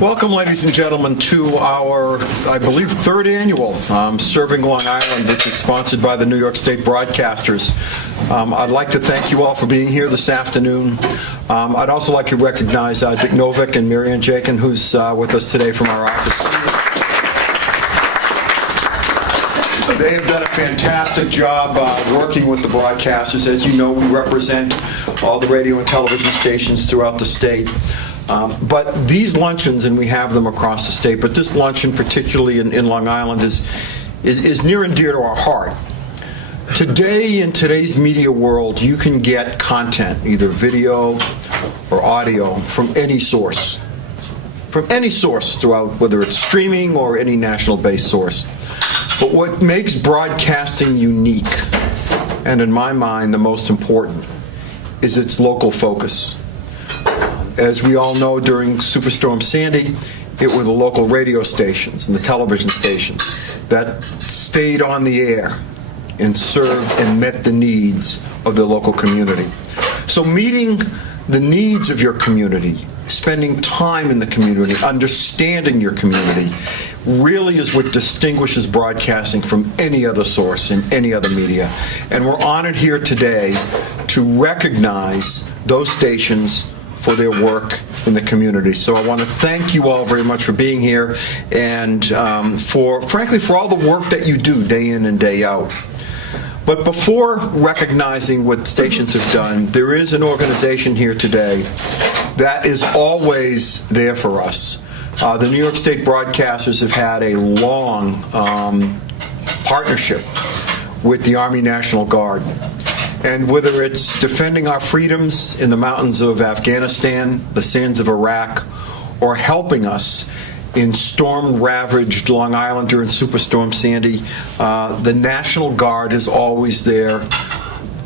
Welcome, ladies and gentlemen, to our, I believe, third annual Serving Long Island, which is sponsored by the New York State Broadcasters. I'd like to thank you all for being here this afternoon. I'd also like to recognize Dick Novick and Marianne Jakin, who's with us today from our office. They have done a fantastic job working with the broadcasters. As you know, we represent all the radio and television stations throughout the state. But these luncheons, and we have them across the state, but this luncheon, particularly in Long Island, is near and dear to our heart. Today, in today's media world, you can get content, either video or audio, from any source. From any source throughout, whether it's streaming or any national-based source. But what makes broadcasting unique, and in my mind the most important, is its local focus. As we all know, during Superstorm Sandy, it were the local radio stations and the television stations that stayed on the air and served and met the needs of the local community. So meeting the needs of your community, spending time in the community, understanding your community, really is what distinguishes broadcasting from any other source in any other media. And we're honored here today to recognize those stations for their work in the community. So I want to thank you all very much for being here and frankly, for all the work that you do day in and day out. But before recognizing what stations have done, there is an organization here today that is always there for us. The New York State Broadcasters have had a long partnership with the Army National Guard. And whether it's defending our freedoms in the mountains of Afghanistan, the sands of Iraq, or helping us in storm-ravaged Long Island during Superstorm Sandy, the National Guard is always there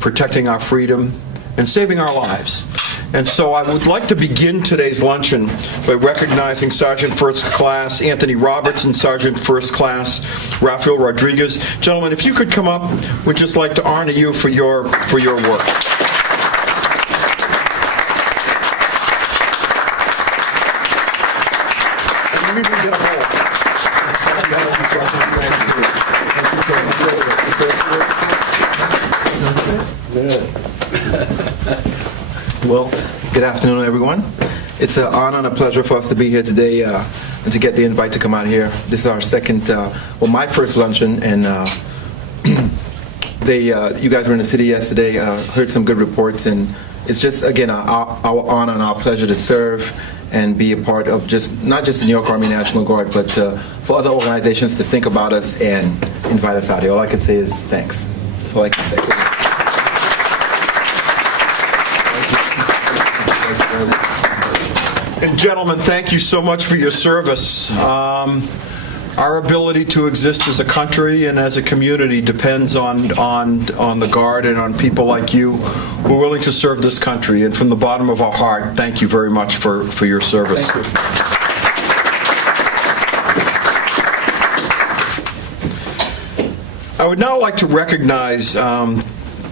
protecting our freedom and saving our lives. And so I would like to begin today's luncheon by recognizing Sergeant First Class Anthony Roberts and Sergeant First Class Rafael Rodriguez. Gentlemen, if you could come up, we'd just like to honor you for your work. Well, good afternoon, everyone. It's an honor and a pleasure for us to be here today and to get the invite to come out here. This is our second, my first luncheon, and you guys were in the city yesterday, heard some good reports, and it's just, again, our honor and our pleasure to serve and be a part of not just the New York Army National Guard, but for other organizations to think about us and invite us out here. All I can say is thanks. That's all I can say. And gentlemen, thank you so much for your service. Our ability to exist as a country and as a community depends on the Guard and on people like you who are willing to serve this country. And from the bottom of our heart, thank you very much for your service. Thank you. I would now like to recognize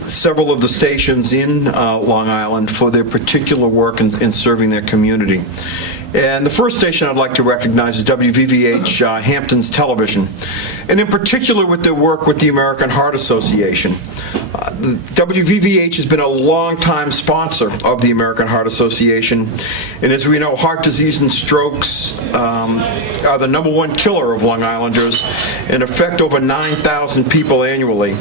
several of the stations in Long Island for their particular work in serving their community. And the first station I'd like to recognize is WVVH Hamptons Television, and in particular with their work with the American Heart Association. WVVH has been a long-time sponsor of the American Heart Association, and as we know, heart disease and strokes are the #1 killer of Long Islanders and affect over 9,000 people annually.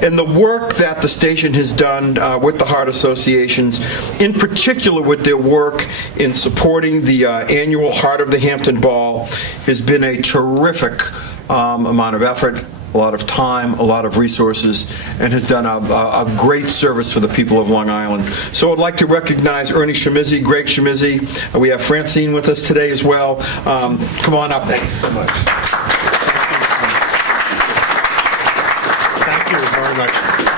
And the work that the station has done with the Heart Associations, in particular with their work in supporting the annual Heart of the Hampton Ball, has been a terrific amount of effort, a lot of time, a lot of resources, and has done a great service for the people of Long Island. So I'd like to recognize Ernie Shemizzi, Greg Shemizzi. We have Francine with us today as well. Come on up. Thanks so much. Thank you very much.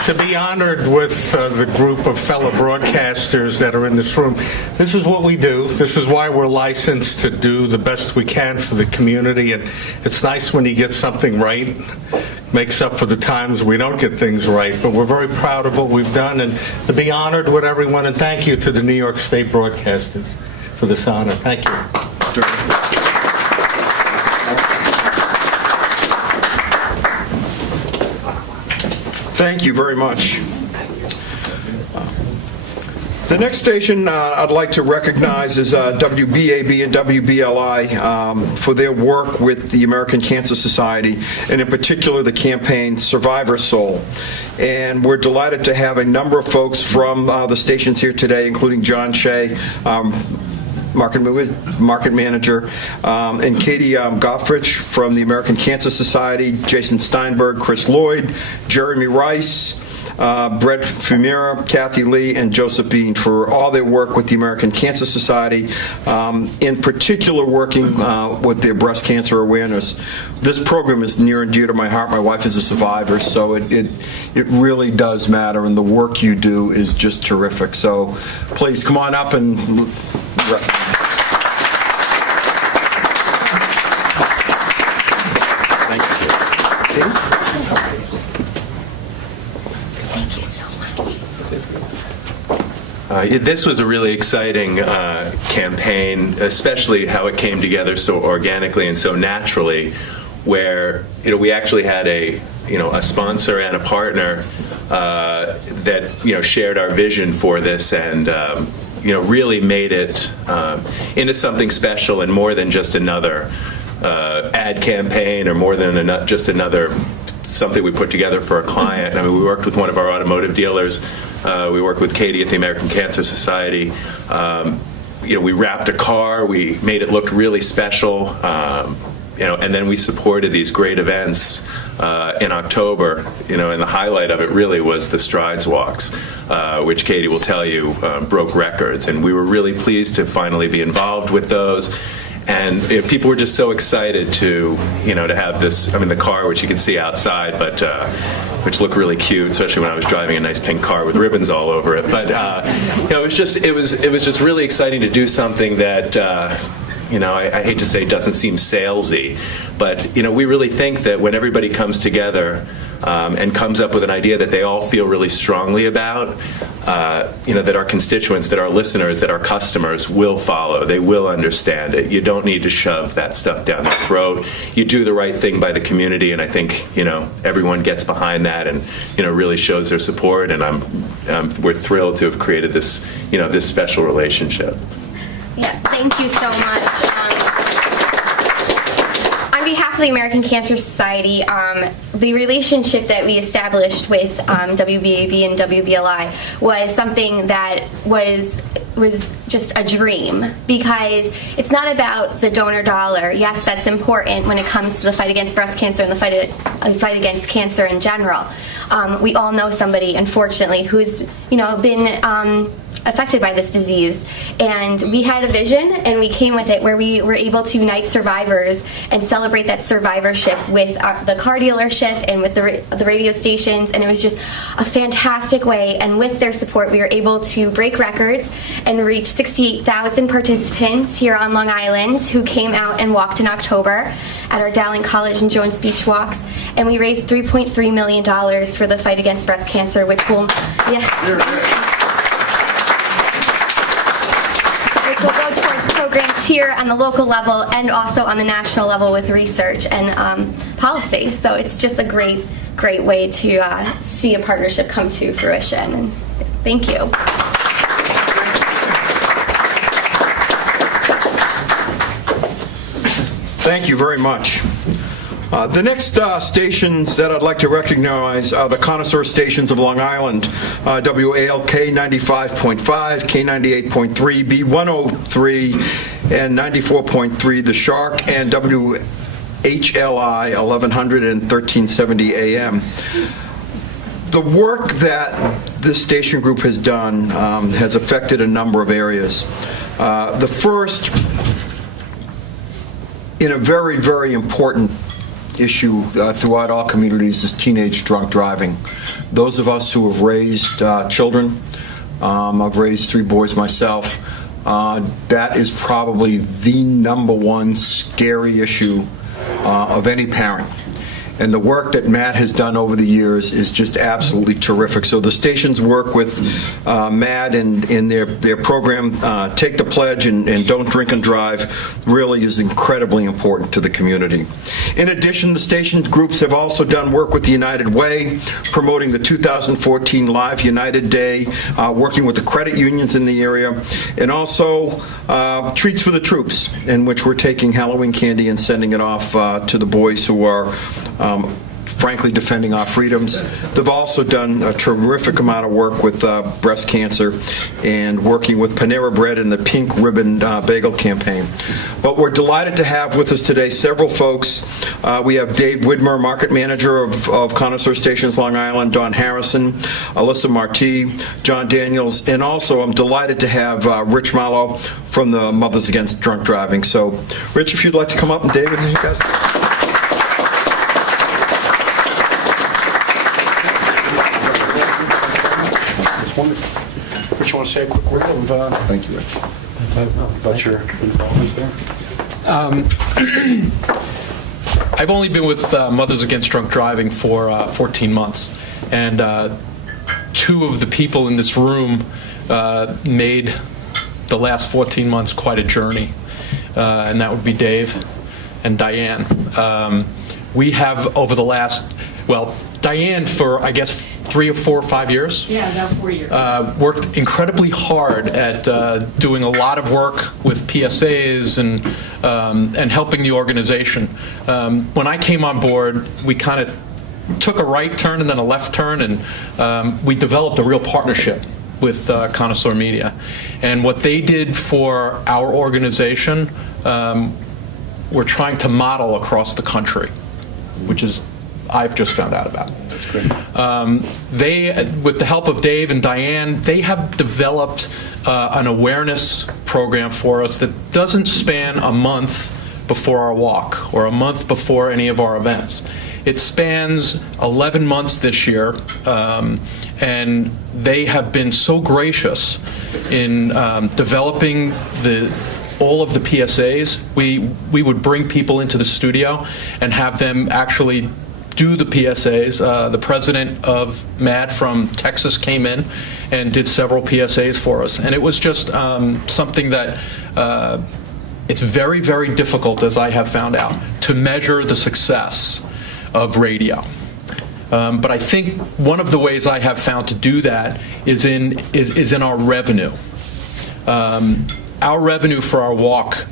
To be honored with the group of fellow broadcasters that are in this room, this is what we do. This is why we're licensed to do the best we can for the community, and it's nice when you get something right. Makes up for the times we don't get things right, but we're very proud of what we've done, and to be honored with everyone, and thank you to the New York State Broadcasters for this honor. Thank you. Thank you very much. The next station I'd like to recognize is WBAB and WBLI for their work with the American Cancer Society, and in particular the campaign Survivor Soul. And we're delighted to have a number of folks from the stations here today, including John Shea, market manager, and Katie Goffrich from the American Cancer Society, Jason Steinberg, Chris Lloyd, Jeremy Rice, Brett Fumira, Kathy Lee, and Joseph Bean for all their work with the American Cancer Society, in particular working with their breast cancer awareness. This program is near and dear to my heart. My wife is a survivor, so it really does matter, and the work you do is just terrific. So please come on up and... Thank you. Katie? Thank you so much. This was a really exciting campaign, especially how it came together so organically and so naturally, where we actually had a sponsor and a partner that shared our vision for this and really made it into something special and more than just another ad campaign or more than just another something we put together for a client. I mean, we worked with one of our automotive dealers. We worked with Katie at the American Cancer Society. We wrapped a car. We made it look really special. And then we supported these great events in October. And the highlight of it really was the Strides Walks, which Katie will tell you broke records. And we were really pleased to finally be involved with those. And people were just so excited to have this. I mean, the car, which you can see outside, but which looked really cute, especially when I was driving a nice pink car with ribbons all over it. But it was just really exciting to do something that. I hate to say it doesn't seem salesy, but we really think that when everybody comes together and comes up with an idea that they all feel really strongly about, that our constituents, that our listeners, that our customers will follow. They will understand it. You don't need to shove that stuff down their throat. You do the right thing by the community, and I think everyone gets behind that and really shows their support. And we're thrilled to have created this this special relationship. Yeah, thank you so much. On behalf of the American Cancer Society, the relationship that we established with WVAB and WBLI was something that was just a dream, because it's not about the donor dollar. Yes, that's important when it comes to the fight against breast cancer and the fight against cancer in general. We all know somebody, unfortunately, who's been affected by this disease, and we had a vision and we came with it where we were able to unite survivors and celebrate that survivorship with the car dealership and with the radio stations, and it was just a fantastic way. And with their support, we were able to break records and reach 68,000 participants here on Long Island who came out and walked in October at our Dowling College and Jones Beach walks, and we raised $3.3 million for the fight against breast cancer, which will will go towards programs here on the local level and also on the national level with research and policy. So it's just a great way to see a partnership come to fruition. And thank you. Thank you very much. The next stations that I'd like to recognize are the connoisseur stations of Long Island, WALK 95.5, K98.3, B103, and 94.3, The Shark, and WHLI 1100 and 1370 AM. The work that this station group has done has affected a number of areas. The first, in a very, very important issue throughout all communities, is teenage drunk driving. Those of us who have raised children, I've raised 3 boys myself, that is probably the number one scary issue of any parent. And the work that Matt has done over the years is just absolutely terrific. So the stations work with Matt in their program, Take the Pledge and Don't Drink and Drive, really is incredibly important to the community. In addition, the station groups have also done work with the United Way, promoting the 2014 Live United Day, working with the credit unions in the area, and also Treats for the Troops, in which we're taking Halloween candy and sending it off to the boys who are frankly defending our freedoms. They've also done a terrific amount of work with breast cancer and working with Panera Bread and the Pink Ribbon Bagel Campaign. But we're delighted to have with us today several folks. We have Dave Widmer, Market Manager of Connoisseur Stations Long Island, Don Harrison, Alyssa Marti, John Daniels, and also I'm delighted to have Rich Mallow from the Mothers Against Drunk Driving. So, Rich, if you'd like to come up, and David, you guys. Rich, you want to say a quick word of Thank you, Rich. about your involvement there? I've only been with Mothers Against Drunk Driving for 14 months, and two of the people in this room made the last 14 months quite a journey, and that would be Dave and Diane. We have over the last, Diane for, I guess, 3 or 4 or 5 years. Yeah, about 4 years. Worked incredibly hard at doing a lot of work with PSAs and helping the organization. When I came on board, we kind of took a right turn and then a left turn, and we developed a real partnership with Connoisseur Media. And what they did for our organization, we're trying to model across the country, which is I've just found out about. That's great. They, with the help of Dave and Diane, they have developed an awareness program for us that doesn't span a month before our walk or a month before any of our events. It spans 11 months this year, and they have been so gracious in developing all of the PSAs. We would bring people into the studio and have them actually do the PSAs. The president of MAD from Texas came in and did several PSAs for us. And it was just something that it's very, very difficult, as I have found out, to measure the success of radio. But I think one of the ways I have found to do that is in our revenue. Our revenue for our walk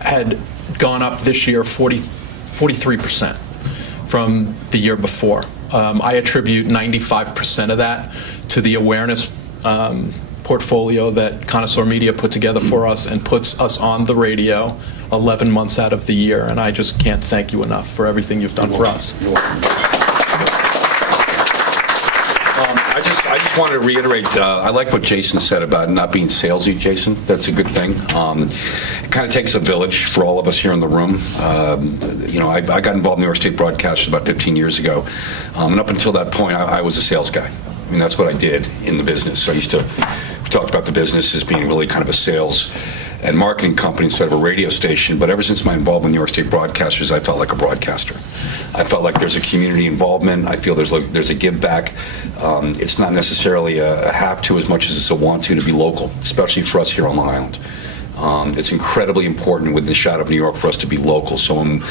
had gone up this year 43% from the year before. I attribute 95% of that to the awareness portfolio that Connoisseur Media put together for us and puts us on the radio 11 months out of the year. And I just can't thank you enough for everything you've done for us. I just wanted to reiterate, I like what Jason said about not being salesy, Jason. That's a good thing. It kind of takes a village for all of us here in the room. I got involved in New York State Broadcasters about 15 years ago. And up until that point, I was a sales guy. I mean, that's what I did in the business. So we talked about the business as being really kind of a sales and marketing company instead of a radio station. But ever since my involvement in New York State Broadcasters, I felt like a broadcaster. I felt like there's a community involvement. I feel there's a give back. It's not necessarily a have to as much as it's a want to be local, especially for us here on Long Island. It's incredibly important with the shot of New York for us to be local. So when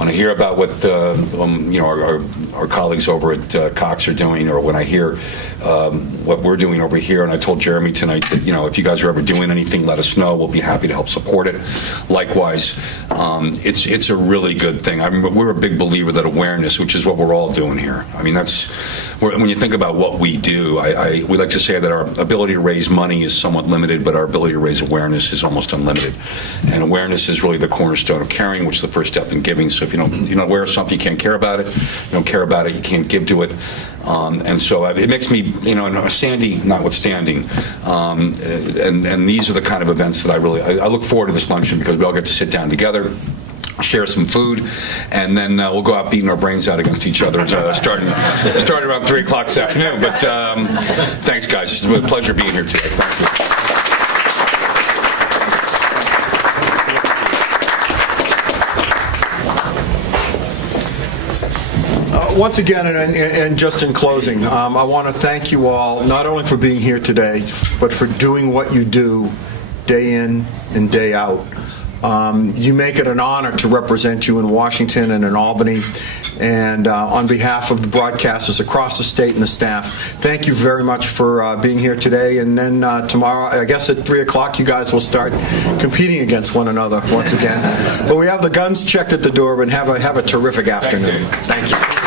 I hear about what our colleagues over at Cox are doing, or when I hear what we're doing over here, and I told Jeremy tonight that if you guys are ever doing anything, let us know. We'll be happy to help support it. Likewise, it's a really good thing. We're a big believer that awareness, which is what we're all doing here. I mean, when you think about what we do, we like to say that our ability to raise money is somewhat limited, but our ability to raise awareness is almost unlimited. And awareness is really the cornerstone of caring, which is the first step in giving. So if you're not aware of something, you can't care about it. You don't care about it, you can't give to it. And so it makes me, Sandy notwithstanding, and these are the kind of events that I look forward to this luncheon, because we all get to sit down together, share some food, and then we'll go out beating our brains out against each other starting around 3 o'clock this afternoon. But thanks, guys. It's a pleasure being here today. Thank you. once again, and just in closing, I want to thank you all, not only for being here today, but for doing what you do day in and day out. You make it an honor to represent you in Washington and in Albany. And on behalf of the broadcasters across the state and the staff, thank you very much for being here today. And then tomorrow, I guess at 3 o'clock, you guys will start competing against one another once again. But we have the guns checked at the door, and have a terrific afternoon. Thank you.